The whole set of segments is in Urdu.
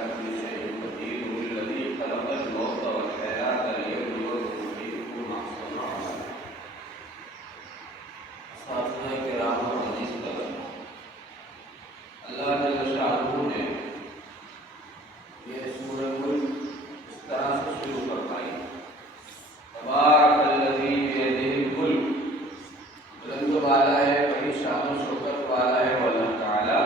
كل شيء قدير هو الذي خلق الموت والحياة ليبلوكم أيكم أحسن عملا. اساتذہ کرام اور عزیز طلبہ، اللہ جل شانہ نے یہ سورہ ملک اس طرح سے شروع فرمائی: تبارک الذی بیدہ الملک، بلند والا ہے، بڑی شان و شوکت والا ہے وہ اللہ تعالی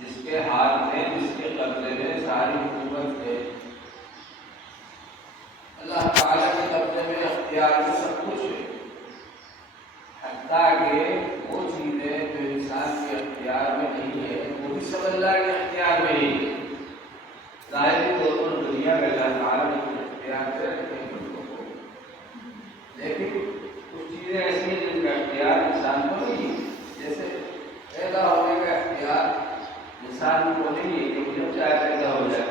جس کے ہاتھ میں، جس کے قبضے میں ساری حکومت ہے۔ اللہ تعالی کے قبضے میں اختیار میں سب کچھ ہے، حتیٰ کہ وہ چیزیں جو انسان کے اختیار میں نہیں ہے وہ بھی سب اللہ کے اختیار میں ہی ہے۔ ظاہری طور پر دنیا میں اللہ تعالیٰ نے کچھ اختیار سے رکھے ہیں ملکوں کو، لیکن کچھ چیزیں ایسی ہیں جن کا اختیار انسان کو نہیں ہے۔ جیسے پیدا ہونے کا اختیار انسان کو نہیں ہے کہ جب چاہے پیدا ہو جائے۔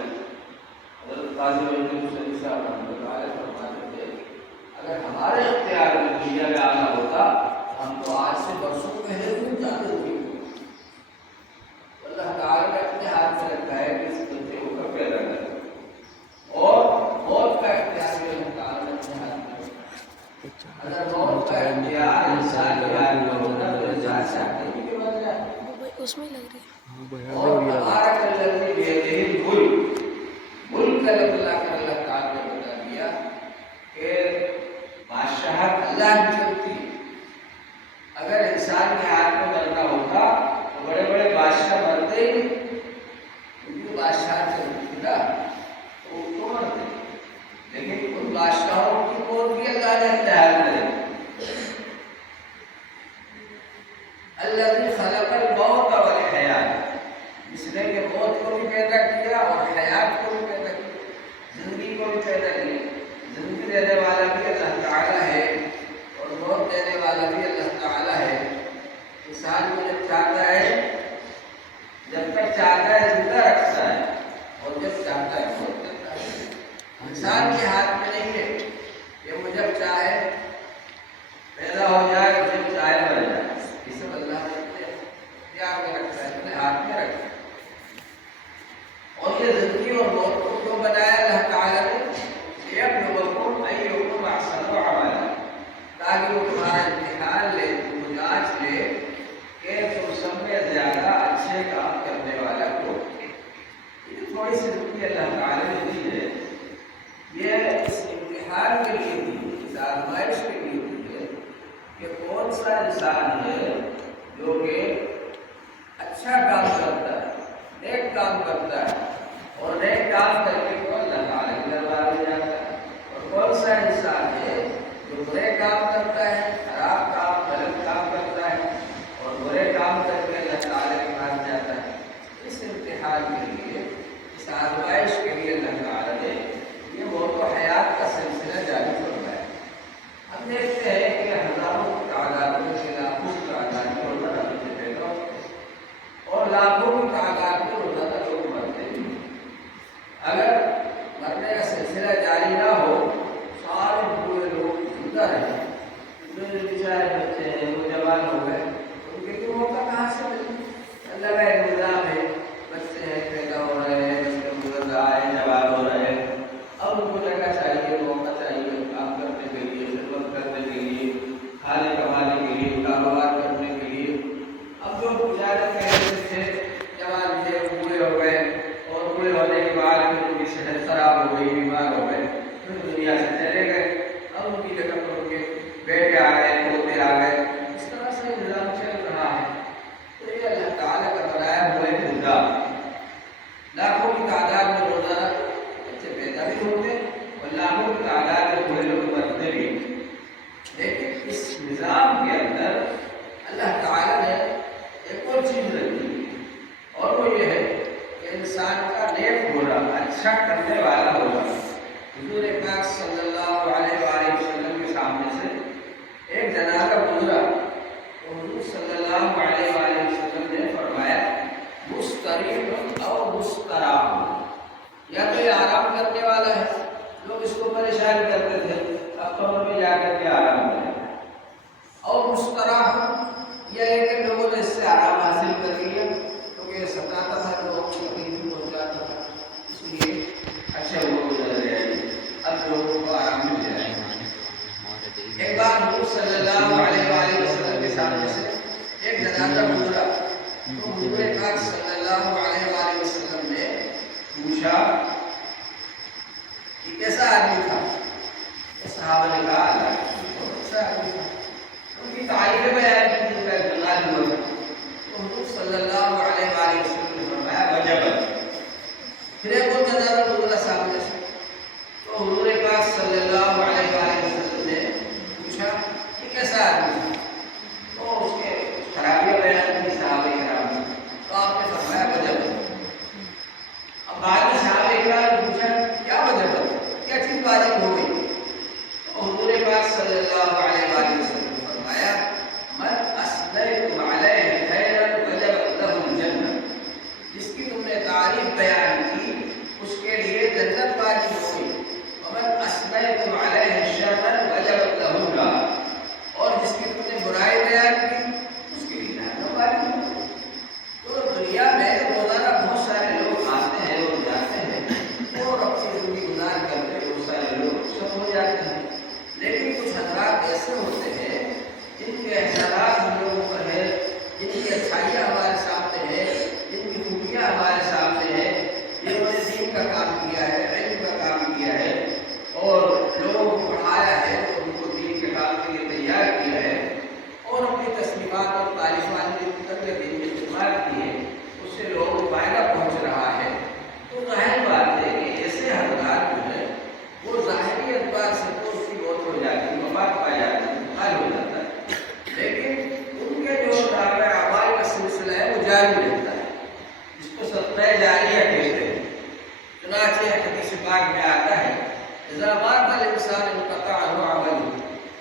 حضرت قاضی وحید حسین صاحب رحمۃ اللہ علیہ فرماتے تھے اگر ہمارے اختیار میں دنیا میں آنا ہوتا ہم تو آج سے برسوں پہلے بھی جاتے تھے۔ اللہ تعالیٰ نے اپنے ہاتھ میں رکھا ہے کہ اس بچے کو کب پیدا کرے، اور موت کا اختیار بھی اللہ تعالیٰ نے اپنے ہاتھ میں رکھا ہے۔ اگر موت کا اختیار انسان کے ہاتھ میں ہوتا تو انسان چاہتے ہی کہ بن جائے۔ اس میں لگ رہی اور تبارک الذی بیدہ الملک، ملک کا لفظ لا کر اللہ تعالیٰ نے بتا دیا کہ بادشاہت اللہ کی چلتی ہے۔ اگر انسان کے ہاتھ میں مرنا ہوتا تو بڑے بڑے بادشاہ مرتے ہی نہیں، کیونکہ بادشاہ چلتی تھی نا تو وہ تو مرتے، لیکن ان بادشاہوں کی موت بھی اللہ نے اختیار کرے۔ الذی خلق الموت والحیات، جس نے کہ موت کو بھی پیدا کیا اور حیات کو بھی پیدا کیا، زندگی کو بھی پیدا کیا۔ زندگی دینے والا بھی اللہ تعالیٰ ہے اور موت دینے والا بھی اللہ تعالیٰ ہے۔ انسان کو جب چاہتا ہے، جب تک چاہتا ہے زندہ رکھتا ہے، اور جب چاہتا ہے موت دیتا ہے۔ انسان کے ہاتھ میں نہیں ہے کہ وہ جب چاہے پیدا ہو جائے اور جب چاہے مر جائے۔ یہ سب اللہ نے اپنے اختیار میں رکھا ہے، اپنے ہاتھ میں رکھا ہے۔ اور یہ زندگی اور موت کو کیوں بنایا اللہ تعالیٰ نے؟ لِيَبْلُوَكُمْ أَيُّكُمْ أَحْسَنُ عَمَلًا، تاکہ وہ تمہارا امتحان لے، تم جانچ لے کہ تم سب میں زیادہ اچھے کام کرنے والا کون ہے۔ یہ تھوڑی سی زندگی اللہ تعالیٰ نے دی ہے، یہ اس امتحان کے لیے دی، اس آزمائش کے لیے دی ہے کہ کون سا انسان ہے جو کہ اچھا کام کرتا ہے، نیک کام کرتا ہے، اور نیک کام کر کے وہ اللہ تعالیٰ کے دربار میں جاتا ہے، اور کون سا انسان ہے جو برے کام کرتا ہے، خراب کام، غلط کام کرتا ہے، اور برے کام کر کے اللہ تعالیٰ کے پاس جاتا ہے۔ اس امتحان کے لیے، اس آزمائش کے لیے اللہ تعالیٰ نے یہ موت و حیات کا سلسلہ جاری فرمایا۔ ہم دیکھتے ہیں کہ ہزاروں کی تعداد میں سے لاکھوں کی تعداد میں روزانہ بچے پیدا ہوتے ہیں، اور لاکھوں کی تعداد میں روزانہ لوگ مرتے ہیں۔ اگر مرنے کا سلسلہ جاری نہ ہو، سارے بوڑھے لوگ زندہ رہیں، جو بیچارے بچے ہیں وہ جوان ہو گئے، ان کے تو موقع کہاں سے ملے؟ اللہ کا ایک نظام ہے، بچے ہیں پیدا ہو رہے ہیں، بچے بزرگ آئے، جوان ہو رہے ہیں، اب ان کو جگہ چاہیے، موقع چاہیے کام کرنے کے لیے، خدمت کرنے کے لیے، کھانے کمانے کے لیے، کاروبار کرنے کے لیے۔ اب جو بیچارے پہلے تھے جوان تھے وہ بوڑھے ہو گئے، اور بوڑھے ہونے کے بعد پھر ان کی صحت خراب ہو گئی، بیمار ہو گئے، پھر دنیا سے چلے گئے۔ اب ان کی جگہ پر ان کے بیٹے آ گئے، پوتے آ گئے، اس طرح سے نظام چل رہا ہے۔ تو یہ اللہ تعالیٰ کا بنایا ہوا ایک نظام، لاکھوں کی تعداد میں روزانہ بچے پیدا بھی ہوتے اور لاکھوں کی تعداد میں بوڑھے لوگ مرتے بھی، لیکن اس نظام کے اندر اللہ تعالیٰ نے ایک اور چیز رکھی ہے، اور وہ یہ ہے کہ انسان کا نیک ہونا، اچھا کرنے والا ہونا۔ حضور پاک صلی اللہ علیہ وآلہ وسلم کے سامنے سے ایک جنازہ گزرا تو حضور صلی اللہ علیہ وآلہ وسلم نے فرمایا مستریح اور مستراح، یا تو یہ آرام کرنے والا ہے، لوگ اس کو پریشان کرتے تھے، اب قبر میں جا کر کے آرام کرے، اور مستراح یہ ہے کہ لوگوں نے اس سے آرام حاصل کر لیا، کیونکہ یہ ستاتا تھا، لوگوں کو تکلیف پہنچاتا تھا، اس صلی اللہ علیہ وآلہ وسلم کے سامنے سے ایک جنازہ گزرا تو حضور پاک صلی اللہ علیہ وآلہ وسلم نے پوچھا کہ کیسا آدمی تھا؟ صحابہ نے کہا کیسا آدمی تھا؟ ان کی تعریف بیان کی جن کا انتقال ہوا تھا تو حضور صلی اللہ علیہ وآلہ وسلم نے فرمایا وجبت. پھر ایک اور جنازہ گزرا سامنے سے تو حضور پاک صلی اللہ علیہ وآلہ وسلم نے پوچھا کہ کیسا آدمی تھا؟ تو اس کے خرابیاں بیان کی صحابہ کرام نے تو آپ نے فرمایا وجبت. اب بعد میں صحابہ کرام نے پوچھا کیا وجبت، کیا چیز واجب ہو گئی؟ تو حضور پاک صلی اللہ علیہ وآلہ وسلم نے فرمایا من اثنیتم علیہ خیرا وجبت لہ الجنہ. جس کی تم نے تعریف بیان کی اس کے لیے جنت واجب ہو گئی. ومن اثنیتم علیہ شرا وجبت لہ النار. اور جس کی تم نے برائی بیان کی اس کے لیے جہنم واجب ہو گئی. تو دنیا میں روزانہ بہت سارے لوگ آتے ہیں اور جاتے ہیں اور اپنی زندگی گزار کرتے بہت سارے لوگ سب ہو جاتے ہیں، لیکن کچھ حضرات ایسے ہوتے ہیں جن کے احسانات ہم لوگوں پر ہے، جن کی اچھائیاں ہمارے سامنے ہیں، جن کی خوبیاں ہمارے سامنے ہیں، جنہوں نے دین کا کام کیا ہے، علم کا کام کیا ہے اور لوگوں کو پڑھایا ہے اور ان کو دین کے کام کے لیے تیار کیا ہے اور اپنی تصنیفات اور تعلیمات کی طرف دین کی خدمات کی ہے، اس سے لوگوں کو فائدہ پہنچ رہا ہے. تو ظاہر بات ہے کہ ایسے حضرات جو ہے وہ ظاہری اعتبار سے تو اس کی موت ہو جاتی ہے، وفات پا جاتی ہے، انتقال ہو جاتا ہے، لیکن ان کے جو تابع اعمال کا سلسلہ ہے وہ جاری رہتا ہے، جس کو صدقہ جاریہ کہتے ہیں. چنانچہ حدیث پاک میں آتا ہے اذا مات الانسان انقطع عنہ عمله.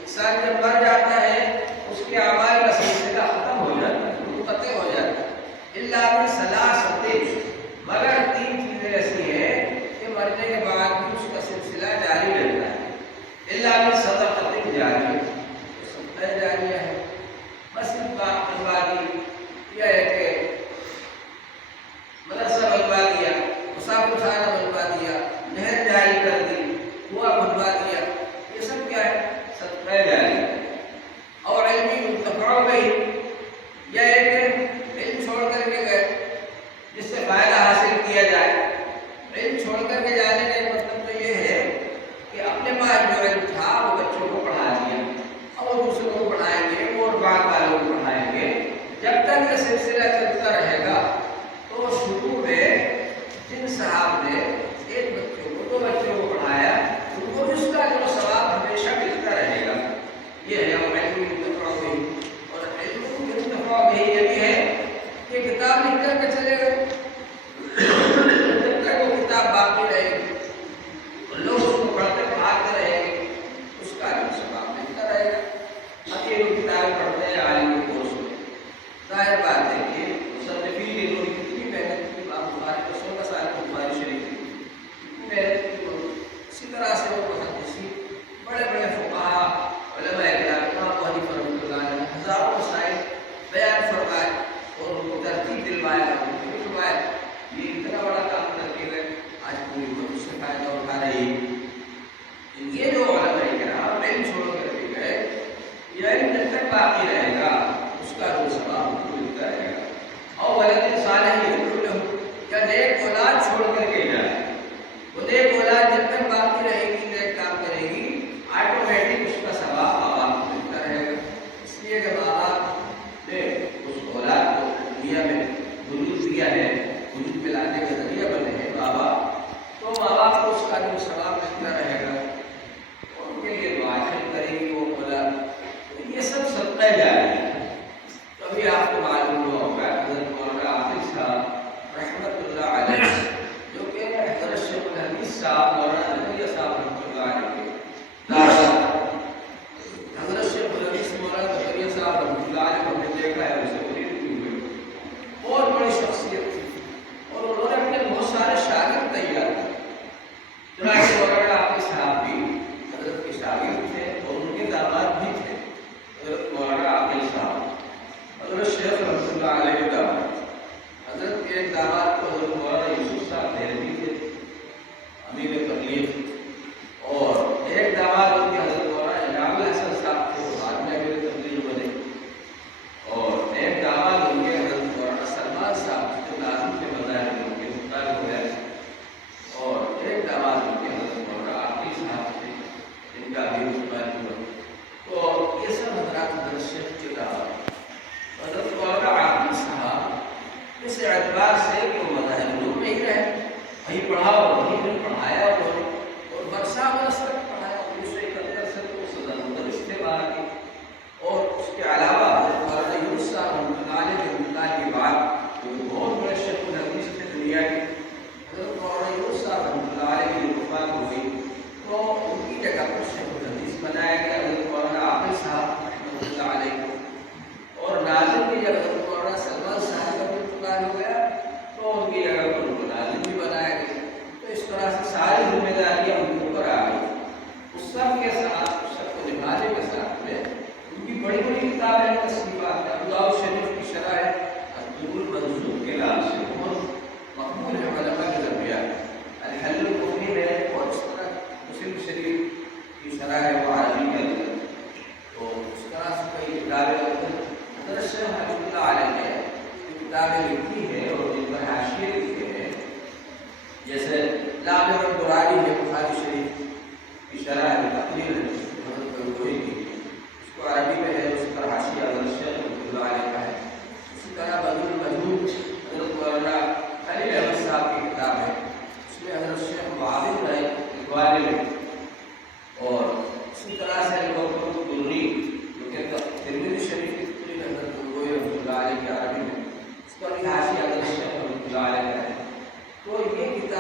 انسان جب مر جاتا ہے اس کے اعمال کا سلسلہ ختم ہو جاتا ہے، منقطع ہو جاتا ہے. الا من ثلاث، مگر تین چیزیں ایسی ہیں کہ مرنے کے بعد بھی اس کا سلسلہ جاری رہتا ہے. الا من صدقۃ جاریہ، صدقہ جاریہ ہے، مسجد بنوا دی یا ایک مدرسہ بنوا دیا، مسافر خانہ بنوا دیا، نہر جاری کر دی، کنواں بنوا دیا، یہ سب کیا ہے؟ صدقہ جاریہ. اور علمی منتفع بہی، یا ایک علم چھوڑ کر کے گئے جس سے فائدہ حاصل کیا جائے. علم چھوڑ کر کے جانے کا مطلب تو یہ ہے کہ اپنے پاس جو علم تھا وہ بچوں کو پڑھا دیا، اب وہ دوسروں کو پڑھائیں گے اور بعد والوں کو پڑھائیں گے. جب تک یہ سلسلہ چلتا رہے گا تو شروع میں جن صاحب نے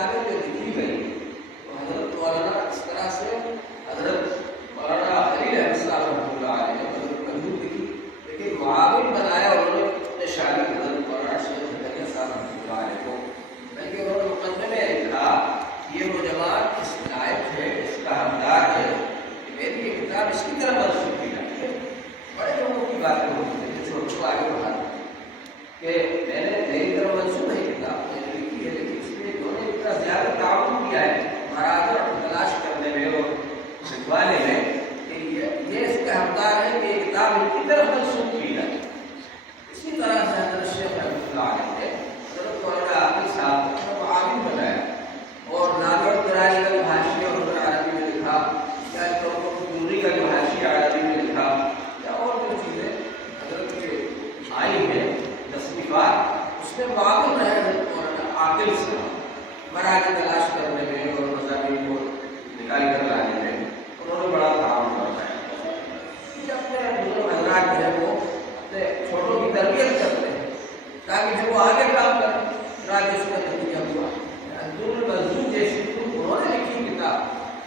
کتابیں جو لکھی گئی تو حضرت مولانا اس طرح سے حضرت مولانا خلیل احمد صاحب رحمۃ اللہ علیہ نے حضرت محدود لکھی، لیکن معاون بنایا انہوں نے اپنے شاگرد حضرت مولانا شیخ زکریا صاحب رحمۃ اللہ علیہ کو، بلکہ انہوں نے مقدمے میں لکھا یہ وہ جوان اس لائق ہے، اس کا حقدار ہے کہ میری یہ کتاب اس کی طرح منسوخ کی جاتی ہے۔ بڑے لوگوں کی باتیں ہوتی ہیں جو چھوٹوں کو آگے بڑھا کہ میں نے میری طرف منسوخ نہیں کتاب میں نے لکھی ہے، لیکن اس میں انہوں نے اتنا زیادہ تعاون کیا ہے مہاراجا تلاش کرنے میں اور چھپوانے میں کہ یہ اس کا حقدار ہے کہ یہ کتاب ان کی طرف منسوخ کی جائے۔ اسی طرح سے حضرت شیخ رحمۃ اللہ علیہ نے حضرت مولانا عاقل صاحب کو معاون بنایا اور نادر قرآن کا جو حاشیہ اور عربی میں لکھا یا دوری کا جو حاشیہ عربی میں لکھا یا اور جو چیزیں حضرت کے آئی ہیں تصنیفات، اس میں معاون رہے حضرت مولانا عاقل صاحب مراجع تلاش کرنے میں اور مضامین کو نکال کر لانے میں انہوں نے بڑا تعاون کروایا۔ یہ اپنے بزرگ حضرات جو ہے وہ اپنے چھوٹوں کی تربیت کرتے ہیں تاکہ جب وہ آگے کام کریں راج اس کا نتیجہ ہوا۔ المنظور جیسی انہوں نے لکھی کتاب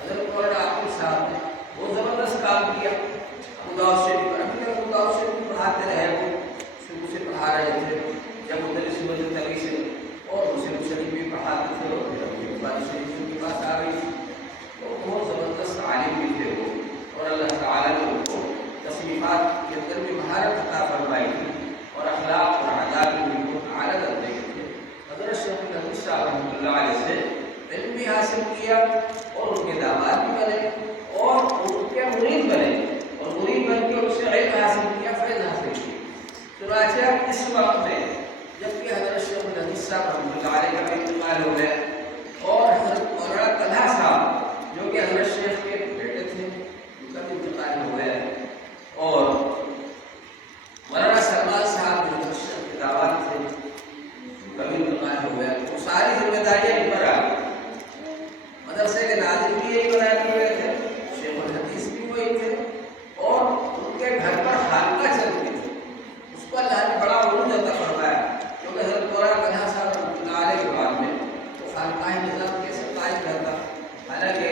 حضرت مولانا عاقل صاحب نے وہ زبردست کام کیا۔ ابو داؤد شریف پر ابھی تک ابو داؤد شریف پڑھاتے رہے، وہ شروع سے پڑھا رہے تھے جب مدرس تلی سے، اور مسلم شریف بھی پڑھاتے تھے اور پھر ابھی بخاری شریف ان کے پاس آ گئی، تو بہت زبردست عالم بھی تھے وہ، اور اللہ تعالیٰ نے ان کو تصنیفات کے اندر بھی مہارت عطا فرمائی تھی اور اخلاق اور عادات میں بھی بہت اعلیٰ درجے کے تھے۔ حضرت شیخ الحدیث صاحب رحمۃ اللہ علیہ سے علم بھی حاصل کیا اور ان کے داماد بھی بنے اور ان کے مرید بنے اور مرید بن کے ان سے علم حاصل کیا، فیض حاصل کیا۔ چنانچہ اس وقت میں جبکہ حضرت شیخ الحدیث صاحب رحمۃ اللہ علیہ کا بھی انتقال ہو گیا اور حضرت مولانا طلحہ صاحب جو کہ حضرت شیخ کے بیٹے تھے ان کا بھی انتقال ہو گیا، اور مولانا سلمان صاحب جو حضرت شیخ کے دعوات تھے ان کا بھی انتقال ہو گیا۔ وہ ساری ذمہ داریاں ان پر آ گئی۔ مدرسے کے ناظم بھی یہی بنا دیے گئے تھے، شیخ الحدیث بھی وہی تھے، اور ان کے گھر پر خانقاہ چلتی تھی، اس کو اللہ نے بڑا عروج عطا فرمایا، کیونکہ حضرت مولانا طلحہ صاحب رحمۃ اللہ علیہ کے بعد میں تو خانقاہ نظام کیسے قائم رہتا، حالانکہ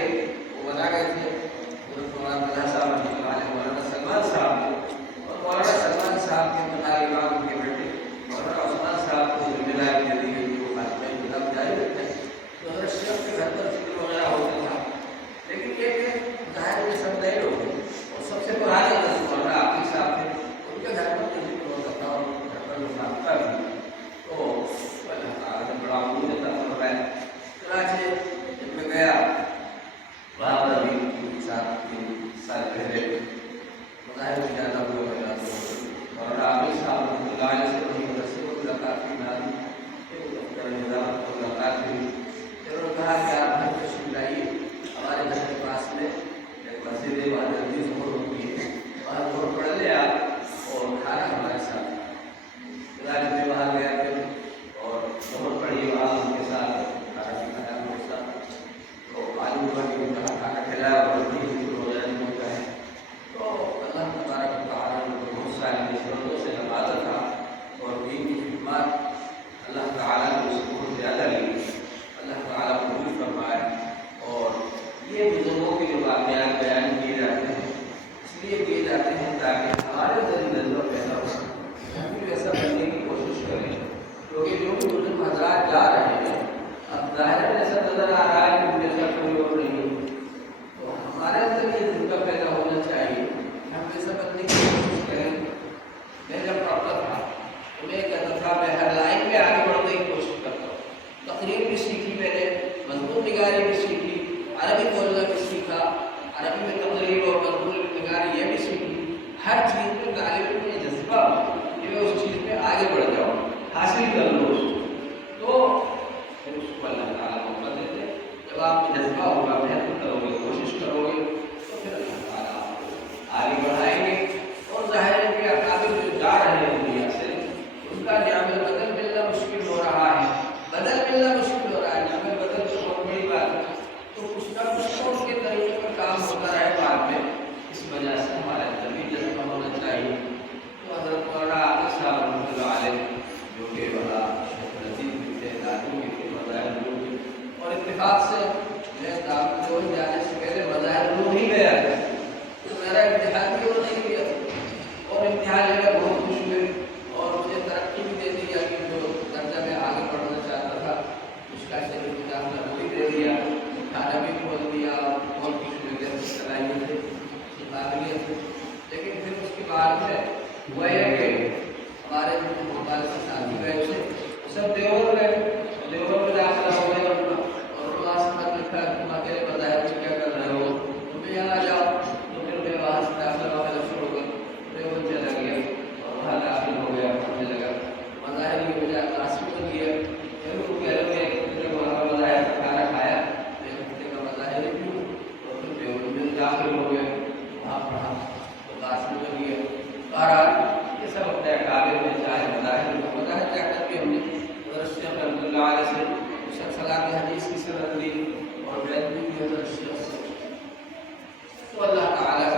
وہ بنا گئے تھے حضرت مولانا طلحہ صاحب رحمۃ اللہ علیہ مولانا سلمان صاحب، اور مولانا سلمان صاحب کے انتقال کے بعد ان کے بیٹے مولانا عثمان صاحب کو ذمہ داری دے دی گئی کہ وہ خانقاہ نظام جاری رکھتے ہیں۔ تو حضرت شیخ کے گھر پر ذکر وغیرہ ہوتا تھا، لیکن یہ کہ ظاہر میں سب نئے لوگ ہیں اور سب سے پرانے مولانا عاقل صاحب تھے، ان کے گھر پر ذکر ہوتا تھا اور گھر پر خانقاہ بھی، تو اللہ تعالیٰ نے بڑا عروج عطا فرمایا۔ چنانچہ جب میں گیا وہاں پر بھی ان کے ساتھ 3 سال پہلے مظاہر میں جانا ہوا میرا، تو مولانا عاقل صاحب رحمۃ اللہ علیہ سے وہیں مدرسے کو ملاقات کی، نظام کو ملاقات ہوئی، پھر انہوں نے کہا کہ آپ گھر تشریف لائیے، ہمارے گھر کے پاس میں ایک مسجد ہے، وہاں جلدی ظہر ہوتی ہے، وہاں ظہر پڑھ لیں آپ اور کھانا ہمارے ساتھ۔ میں وہاں گیا پھر اور ظہر پڑھی وہاں ان کے ساتھ، کھانا بھی کھایا ان کے ساتھ، تو آلو بھر بھی کھانا کھلایا اور وغیرہ ہوتا ہے، تو اللہ تبارک و تعالیٰ نے بہت ساری نعمتوں سے نوازا تھا اور دین کی خدمات اللہ تعالیٰ نے اس کو بہت زیادہ لی، اللہ تعالیٰ قبول فرمائے۔ اور یہ بزرگوں کے جو واقعات بیان کیے جاتے ہیں اس لیے کیے جاتے ہیں تاکہ ہمارے ذہن نظر پیدا ہو، ہم بھی ایسا کرنے کی کوشش کریں، کیونکہ جو بھی بزرگ حضرات جا رہے ہیں اب ظاہر ایسا نظر آ رہا ہے کہ جیسا کوئی اور نہیں، تو ہمارے اندر یہ ذکر پیدا ہونا چاہیے، ہم ایسا کرنے کی کوشش کریں۔ میں جب پڑھتا تھا تو میں کہتا تھا میں ہر لائن میں آگے بڑھنے کی کوشش کرتا ہوں، تقریر بھی سیکھی میں نے، مضمون نگاری بھی سیکھی، عربی بولنا بھی سیکھا، عربی میں تقریر اور مضمون نگاری یہ بھی سیکھی، ہر چیز میں طالب علم یہ جذبہ کہ میں اس چیز میں آگے بڑھ جاؤں، حاصل کر لوں اس کو، تو پھر اس کو اللہ تعالیٰ موقع دیتے ہیں۔ جب آپ میں جذبہ ہوگا، محنت کرو گے، کوشش کرو گے، تو پھر اللہ تعالیٰ آپ کو آگے بڑھائیں گے۔ اور ظاہر ہے کہ اکابر جو جا رہے ہیں دنیا سے ان کا نعمت بدل ملنا مشکل ہو رہا ہے، بدل ملنا مشکل ہو رہا ہے، نعمت بدل تو بہت بڑی بات ہے، تو کچھ نہ کچھ تو ان کے طریقے پر کام ہوتا رہے بعد میں، اس وجہ سے ہمارے اندر بھی جذبہ ہونا چاہیے۔ تو حضرت مولانا عاقل صاحب رحمۃ اللہ علیہ جو کہ بڑا شیخ لطیف بھی تھے، دادی بھی تھے، مظاہر بھی تھے، اور اتفاق سے میں دارالعلوم جانے سے پہلے مظاہر علوم ہی گیا تھا، تو میرا امتحان بھی وہ نہیں کیا تھا، اور امتحان لے کر بہت خوش ہوئے اور مجھے ترقی بھی دے دیا کہ جو درجہ میں آگے پڑھنا چاہتا تھا اس کا شریف داخلہ وہ بھی دے دیا، کھانا بھی کھول دیا، بہت خوش ہوئے کہ صلاحیت ہے، قابلیت ہے۔ لیکن پھر اس کے بعد میں ہوا یہ کہ ہمارے جو مطالعے سے ساتھی گئے تھے سب دیوبند گئے، دیوبند میں داخلہ ہو گیا اور وہاں سے خط لکھا تم اکیلے مذاہب میں کیا کر رہے ہو، تم یہاں آ جاؤ، تو پھر میں وہاں سے داخلہ واخلہ شروع کر دیوبند چلا گیا اور وہاں داخل ہو گیا، پڑھنے لگا، مظاہر کی بجائے کلاس میں کیا، پھر وہ کہہ رہے کہ جب وہاں کا مظاہر کا کھانا کھایا تو ایک ہفتے کا مظاہر ہی کیوں، اور پھر دیوبند میں داخل ہو گئے، وہاں پڑھا تو کلاس میں کر لیا۔ بہرحال یہ سب اپنے اکابر میں چاہے مظاہر جا کر کے ہم نے حضرت شیخ رحمۃ اللہ علیہ سے صلاح حدیث کی سند لی اور بیت بھی حضرت شیخ سے، تو اللہ تعالیٰ